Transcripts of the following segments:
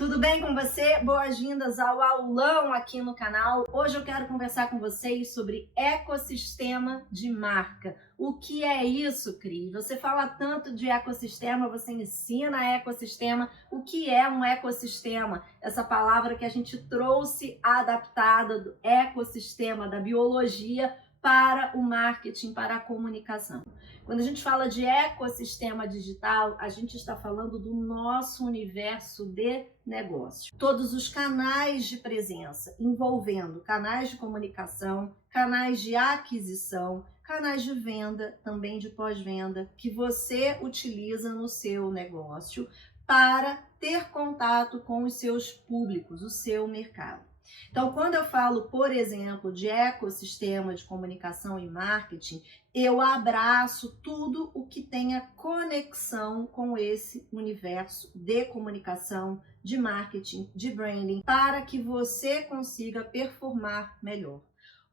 Tudo bem com você? Boas-vindas ao aulão aqui no canal. Hoje eu quero conversar com vocês sobre ecossistema de marca. O que é isso, Cris? Você fala tanto de ecossistema, você ensina ecossistema. O que é um ecossistema? Essa palavra que a gente trouxe adaptada do ecossistema, da biologia, para o marketing, para a comunicação. Quando a gente fala de ecossistema digital, a gente está falando do nosso universo de negócio. Todos os canais de presença, envolvendo canais de comunicação, canais de aquisição, canais de venda, também de pós-venda, que você utiliza no seu negócio para ter contato com os seus públicos, o seu mercado. Então, quando eu falo, por exemplo, de ecossistema de comunicação e marketing, eu abraço tudo o que tenha conexão com esse universo de comunicação, de marketing, de branding, para que você consiga performar melhor.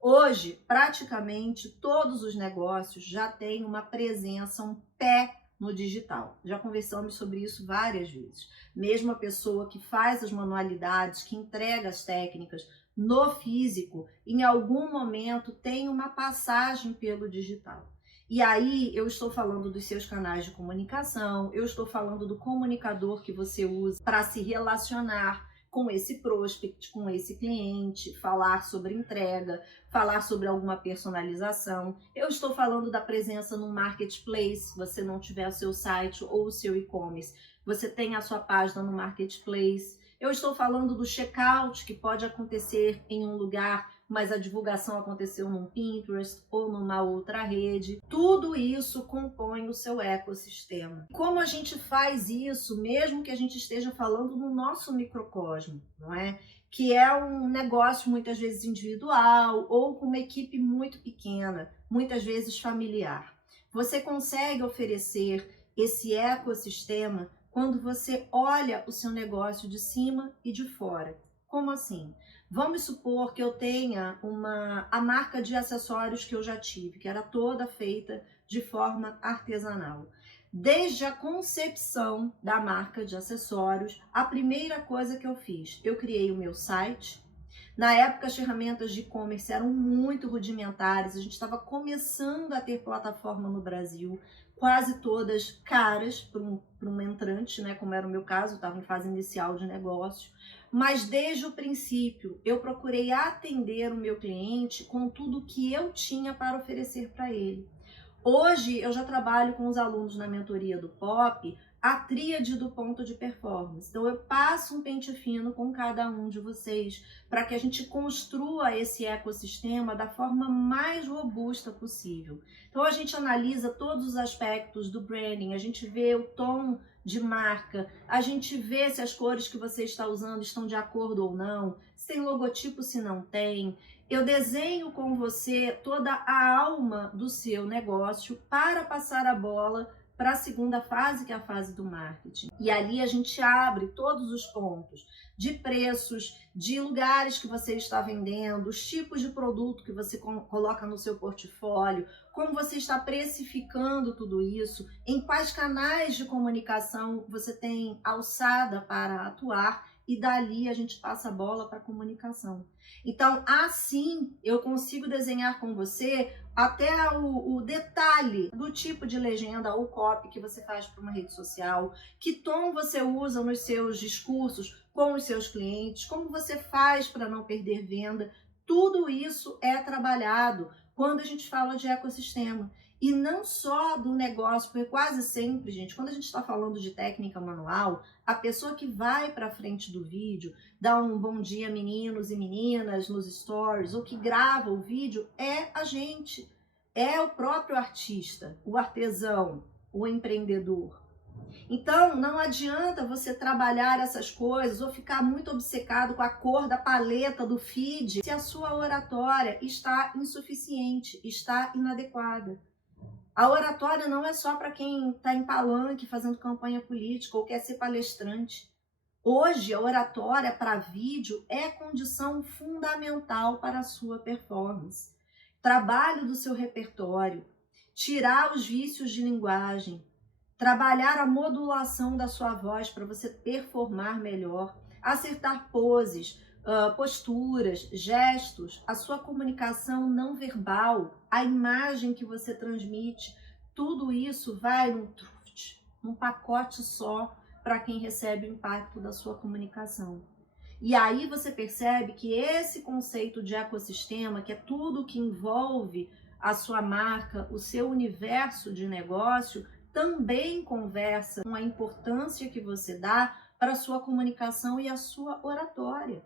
Hoje, praticamente todos os negócios já têm uma presença, um pé no digital. Já conversamos sobre isso várias vezes. Mesmo a pessoa que faz as manualidades, que entrega as técnicas no físico, em algum momento tem uma passagem pelo digital. E aí eu estou falando dos seus canais de comunicação, eu estou falando do comunicador que você usa para se relacionar com esse prospect, com esse cliente, falar sobre entrega, falar sobre alguma personalização. Eu estou falando da presença no marketplace, se você não tiver o seu site ou o seu e-commerce, você tem a sua página no marketplace. Eu estou falando do checkout, que pode acontecer em um lugar, mas a divulgação aconteceu num Pinterest ou numa outra rede. Tudo isso compõe o seu ecossistema. Como a gente faz isso, mesmo que a gente esteja falando no nosso microcosmo, não é? Que é um negócio muitas vezes individual ou com uma equipe muito pequena, muitas vezes familiar. Você consegue oferecer esse ecossistema quando você olha o seu negócio de cima e de fora. Como assim? Vamos supor que eu tenha a marca de acessórios que eu já tive, que era toda feita de forma artesanal. Desde a concepção da marca de acessórios, a primeira coisa que eu fiz, eu criei o meu site. Na época, as ferramentas de e-commerce eram muito rudimentares, a gente estava começando a ter plataforma no Brasil, quase todas caras para um entrante, né? Como era o meu caso, eu estava em fase inicial de negócio. Mas desde o princípio, eu procurei atender o meu cliente com tudo que eu tinha para oferecer para ele. Hoje, eu já trabalho com os alunos na mentoria do POP, a tríade do ponto de performance. Então, eu passo um pente fino com cada um de vocês para que a gente construa esse ecossistema da forma mais robusta possível. Então, a gente analisa todos os aspectos do branding, a gente vê o tom de marca, a gente vê se as cores que você está usando estão de acordo ou não, se tem logotipo, se não tem. Eu desenho com você toda a alma do seu negócio para passar a bola para a segunda fase, que é a fase do marketing. E ali a gente abre todos os pontos de preços, de lugares que você está vendendo, os tipos de produto que você coloca no seu portfólio, como você está precificando tudo isso, em quais canais de comunicação você tem alçada para atuar, e dali a gente passa a bola para a comunicação. Então, assim, eu consigo desenhar com você até o detalhe do tipo de legenda ou copy que você faz para uma rede social, que tom você usa nos seus discursos com os seus clientes, como você faz para não perder venda. Tudo isso é trabalhado quando a gente fala de ecossistema. E não só do negócio, porque quase sempre, gente, quando a gente está falando de técnica manual, a pessoa que vai para frente do vídeo, dá um bom dia meninos e meninas nos stories, ou que grava o vídeo, é a gente, é o próprio artista, o artesão, o empreendedor. Então, não adianta você trabalhar essas coisas ou ficar muito obcecado com a cor da paleta do feed se a sua oratória está insuficiente, está inadequada. A oratória não é só para quem está em palanque fazendo campanha política ou quer ser palestrante. Hoje, a oratória para vídeo é condição fundamental para a sua performance. Trabalho do seu repertório, tirar os vícios de linguagem, trabalhar a modulação da sua voz para você performar melhor, acertar poses, posturas, gestos, a sua comunicação não verbal, a imagem que você transmite, tudo isso vai num pacote só para quem recebe o impacto da sua comunicação. E aí você percebe que esse conceito de ecossistema, que é tudo que envolve a sua marca, o seu universo de negócio, também conversa com a importância que você dá para a sua comunicação e a sua oratória.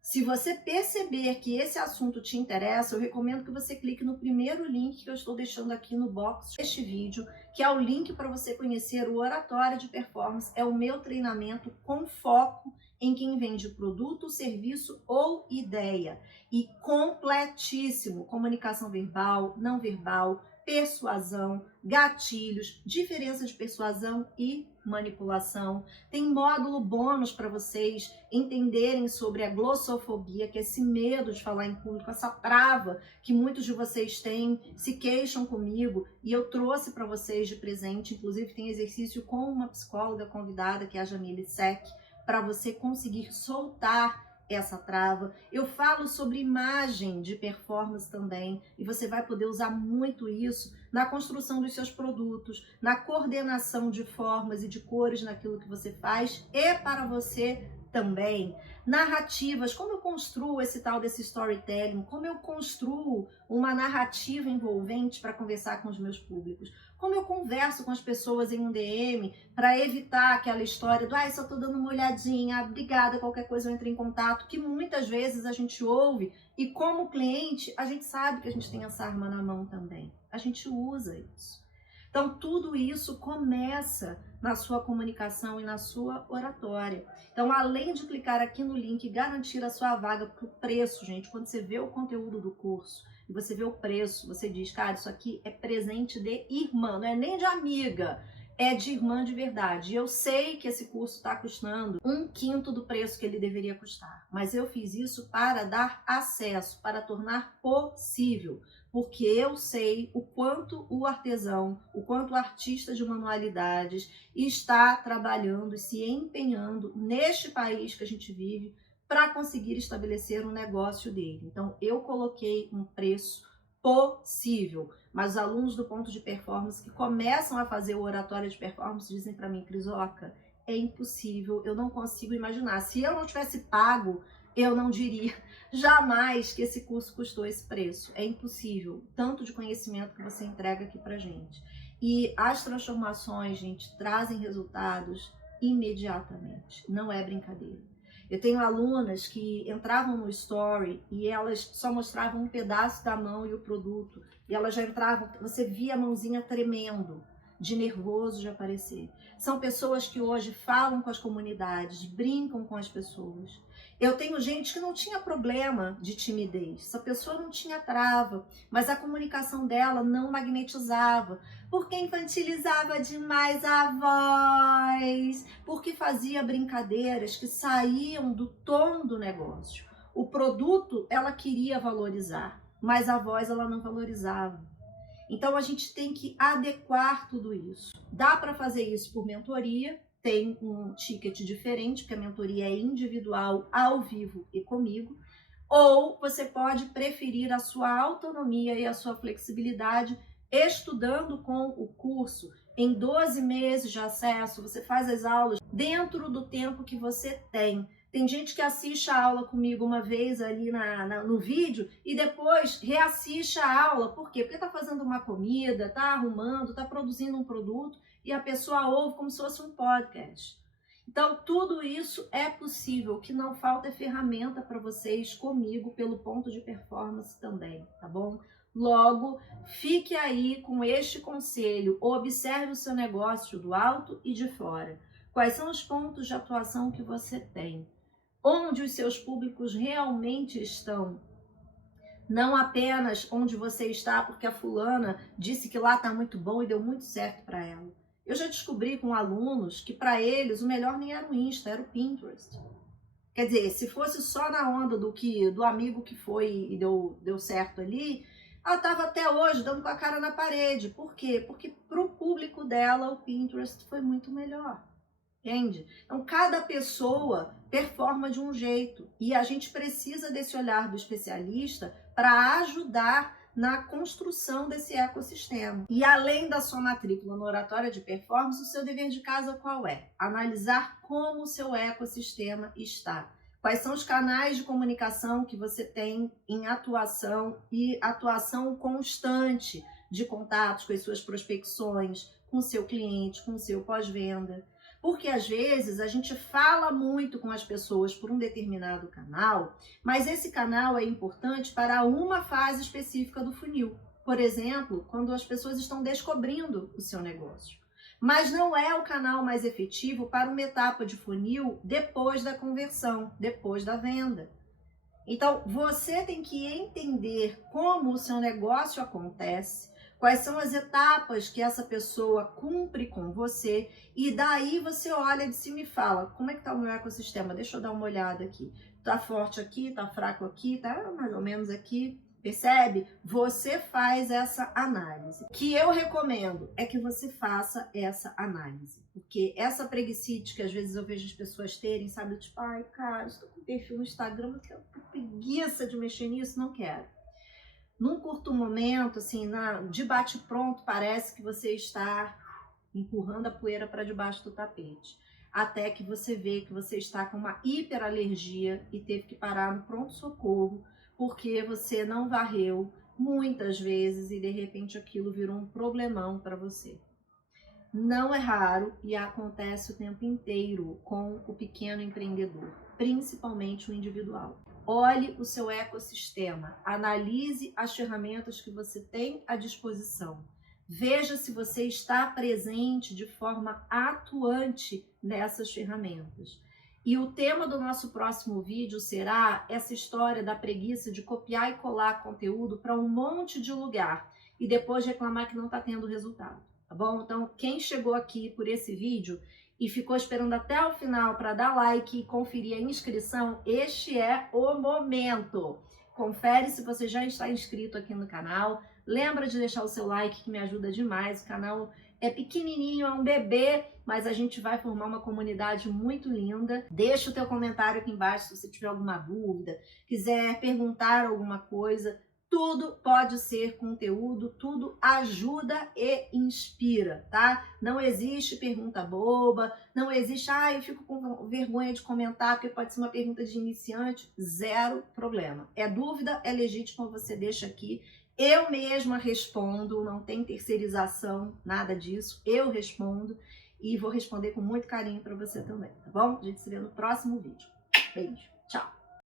Se você perceber que esse assunto te interessa, eu recomendo que você clique no primeiro link que eu estou deixando aqui no box deste vídeo, que é o link para você conhecer o Oratória de Performance. É o meu treinamento com foco em quem vende produto, serviço ou ideia. E completíssimo, comunicação verbal, não verbal, persuasão, gatilhos, diferença de persuasão e manipulação. Tem módulo bônus para vocês entenderem sobre a glossofobia, que é esse medo de falar em público, essa trava que muitos de vocês têm, se queixam comigo, e eu trouxe para vocês de presente, inclusive tem exercício com uma psicóloga convidada, que é a Jamile Sec, para você conseguir soltar essa trava. Eu falo sobre imagem de performance também, e você vai poder usar muito isso na construção dos seus produtos, na coordenação de formas e de cores naquilo que você faz, e para você também. Narrativas, como eu construo esse tal desse storytelling, como eu construo uma narrativa envolvente para conversar com os meus públicos, como eu converso com as pessoas em um DM para evitar aquela história do só tô dando uma olhadinha, obrigada, qualquer coisa eu entro em contato, que muitas vezes a gente ouve, e como cliente a gente sabe que a gente tem essa arma na mão também, a gente usa isso. Então tudo isso começa na sua comunicação e na sua oratória. Então, além de clicar aqui no link e garantir a sua vaga, porque o preço, gente, quando você vê o conteúdo do curso e você vê o preço, você diz, cara, isso aqui é presente de irmã, não é nem de amiga, é de irmã de verdade. E eu sei que esse curso está custando 1/5 do preço que ele deveria custar, mas eu fiz isso para dar acesso, para tornar possível, porque eu sei o quanto o artesão, o quanto o artista de manualidades está trabalhando e se empenhando neste país que a gente vive para conseguir estabelecer um negócio dele. Então, eu coloquei um preço possível, mas os alunos do ponto de performance que começam a fazer o oratório de performance dizem para mim, Crisoca, é impossível, eu não consigo imaginar. Se eu não tivesse pago, eu não diria jamais que esse curso custou esse preço. É impossível, tanto de conhecimento que você entrega aqui pra gente. E as transformações, gente, trazem resultados imediatamente, não é brincadeira. Eu tenho alunas que entravam no story e elas só mostravam um pedaço da mão e o produto, e elas já entravam, você via a mãozinha tremendo, de nervoso de aparecer. São pessoas que hoje falam com as comunidades, brincam com as pessoas. Eu tenho gente que não tinha problema de timidez, essa pessoa não tinha trava, mas a comunicação dela não magnetizava, porque infantilizava demais a voz, porque fazia brincadeiras que saíam do tom do negócio. O produto ela queria valorizar, mas a voz ela não valorizava. Então a gente tem que adequar tudo isso. Dá para fazer isso por mentoria, tem um ticket diferente, porque a mentoria é individual, ao vivo e comigo, ou você pode preferir a sua autonomia e a sua flexibilidade estudando com o curso. Em 12 meses de acesso, você faz as aulas dentro do tempo que você tem. Tem gente que assiste a aula comigo uma vez ali no vídeo e depois reassiste a aula. Por quê? Porque está fazendo uma comida, está arrumando, está produzindo um produto e a pessoa ouve como se fosse um podcast. Então, tudo isso é possível. O que não falta é ferramenta para vocês comigo pelo ponto de performance também, tá bom? Logo, fique aí com este conselho. Observe o seu negócio do alto e de fora. Quais são os pontos de atuação que você tem? Onde os seus públicos realmente estão? Não apenas onde você está porque a fulana disse que lá está muito bom e deu muito certo para ela. Eu já descobri com alunos que para eles o melhor nem era o Insta, era o Pinterest. Quer dizer, se fosse só na onda do amigo que foi e deu certo ali, ela estava até hoje dando com a cara na parede. Por quê? Porque para o público dela o Pinterest foi muito melhor. entende? Então, cada pessoa performa de um jeito e a gente precisa desse olhar do especialista para ajudar na construção desse ecossistema. E além da sua matrícula no Oratória de Performance, o seu dever de casa qual é? Analisar como o seu ecossistema está. Quais são os canais de comunicação que você tem em atuação e atuação constante de contatos com as suas prospecções, com o seu cliente, com o seu pós-venda. Porque às vezes a gente fala muito com as pessoas por um determinado canal, mas esse canal é importante para uma fase específica do funil. Por exemplo, quando as pessoas estão descobrindo o seu negócio. Mas não é o canal mais efetivo para uma etapa de funil depois da conversão, depois da venda. Então, você tem que entender como o seu negócio acontece, quais são as etapas que essa pessoa cumpre com você, e daí você olha de cima e fala, como é que está o meu ecossistema? Deixa eu dar uma olhada aqui. Tá forte aqui, tá fraco aqui, tá mais ou menos aqui. Percebe? Você faz essa análise. O que eu recomendo é que você faça essa análise. Porque essa preguicite que às vezes eu vejo as pessoas terem, sabe? Tipo, ai, cara, estou com perfil no Instagram, mas eu tenho preguiça de mexer nisso, não quero. Num curto momento, assim, de bate-pronto, parece que você está empurrando a poeira para debaixo do tapete. Até que você vê que você está com uma hiperalergia e teve que parar no pronto-socorro porque você não varreu muitas vezes e de repente aquilo virou um problemão para você. Não é raro e acontece o tempo inteiro com o pequeno empreendedor, principalmente o individual. Olhe o seu ecossistema, analise as ferramentas que você tem à disposição. Veja se você está presente de forma atuante nessas ferramentas. E o tema do nosso próximo vídeo será essa história da preguiça de copiar e colar conteúdo para um monte de lugar e depois reclamar que não está tendo resultado, tá bom? Então, quem chegou aqui por esse vídeo e ficou esperando até o final para dar like e conferir a inscrição, este é o momento. Confere se você já está inscrito aqui no canal. Lembra de deixar o seu like, que me ajuda demais. O canal é pequenininho, é um bebê, mas a gente vai formar uma comunidade muito linda. Deixa o teu comentário aqui embaixo se você tiver alguma dúvida, quiser perguntar alguma coisa. Tudo pode ser conteúdo, tudo ajuda e inspira, tá? Não existe pergunta boba, não existe, eu fico com vergonha de comentar porque pode ser uma pergunta de iniciante. Zero problema. É dúvida, é legítimo, você deixa aqui. Eu mesma respondo, não tem terceirização, nada disso. Eu respondo e vou responder com muito carinho para você também, tá bom? A gente se vê no próximo vídeo. Beijo!